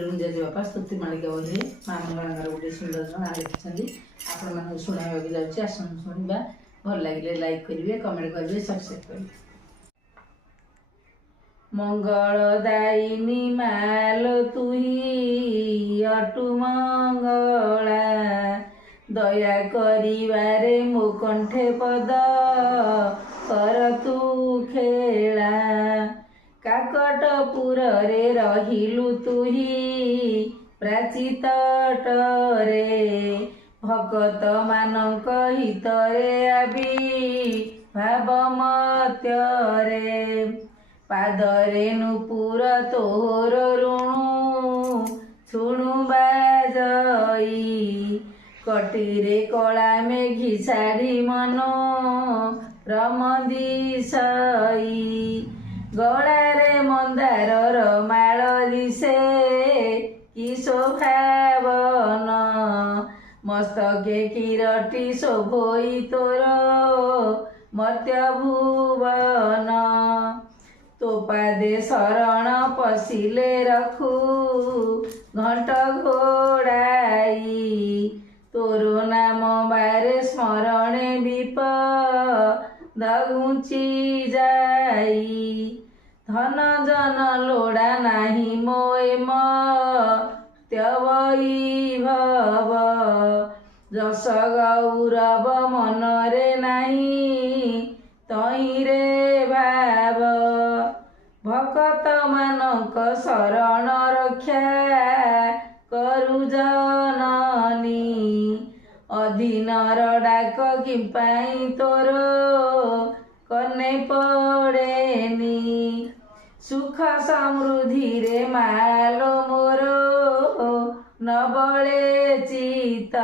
ଜେଜେବାପା ସ୍ତୁତି ମାଳିକା ବହିରେ ମା ମଙ୍ଗଳାଙ୍କର ଗୋଟେ ସୁନ୍ଦର ନାଁ ଲେଖିଛନ୍ତି। ଆପଣମାନଙ୍କୁ ଶୁଣାଇବାକୁ ଯାଉଛି, ଆସନ୍ତୁ ଶୁଣିବା। ଭଲ ଲାଗିଲେ ଲାଇକ୍ କରିବେ, କମେଣ୍ଟ କରିବେ, ସବସ୍କ୍ରାଇବ୍ କରିବେ। ମଙ୍ଗଳଦାୟିନୀ ମାଲୋ ତୁହି ଅଟୁ ମଙ୍ଗଳା, ଦୟା କରିବାରେ ମୋ କଣ୍ଠେ ପଦ କର ତୁ ଖେଳା। କାକଟପୁରରେ ରହିଲୁ ତୁହି ପ୍ରାଚୀ ତଟରେ, ଭକତ ମାନଙ୍କ ହିତରେ ଆବିର୍ଭାବ ମତ୍ୟରେ। ପାଦରେ ନୂପୁର ତୋର ଋଣୁ ଶୁଣୁ ବାଜଇ, କଟିରେ କଳା ମେଘି ଶାଢ଼ୀ ମନୋ ରମ ଦିଶଇ। ଗଳାରେ ମନ୍ଦାରର ମାଳ ଦିଶେ କି ଶୋଭାବନ, ମସ୍ତକେ କିରଟି ଶୋଭୋଇ ତୋର ମର୍ତ୍ତ୍ୟ ଭୁବନ। ତୋ ପାଦେ ଶରଣ ପଶିଲେ ରଖୁ ଘଣ୍ଟ ଘୋଡ଼ାଇ, ତୋର ନାମ ବାରେ ସ୍ମରଣେ ବିପଦ ଘୁଞ୍ଚି ଯାଇ। ଧନ ଜନ ଲୋଡ଼ା ନାହିଁ ମୋଏ ମର୍ତ୍ତ୍ୟ ବୈଭବ, ଯଶ ଗୌରବ ମନରେ ନାହିଁ ତହିଁରେ ଭାବ। ଭକତ ମାନଙ୍କ ଶରଣ ରକ୍ଷା କରୁ ଜନନୀ, ଅଧୀନର ଡାକ କିମ୍ପାଇଁ ତୋର କର୍ଣ୍ଣେ ପଡ଼େନି। ସୁଖ ସମୃଦ୍ଧିରେ ମାଲୋ ମୋର ନ ବଳେ ଚିତ,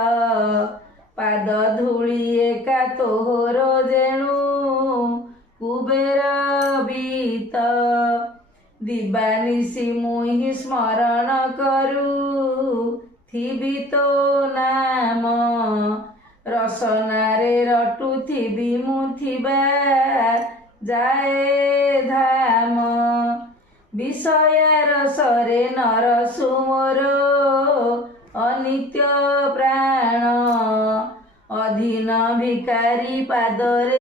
ପାଦ ଧୂଳି ଏକା ତୋର ଯେଣୁ କୁବେର ବିତ। ଦିବାନିଶି ମୁହିଁ ସ୍ମରଣ କରୁଥିବି ତୋ ନାମ, ରସନାରେ ରଟୁଥିବି ମୁଁ ଥିବା ଯାଏ ଧାମ। ବିଷୟା ରସରେ ନରସୁ ମୋର ଅନିତ୍ୟ ପ୍ରାଣ, ଅଧୀନ ଭିକାରୀ ପାଦରେ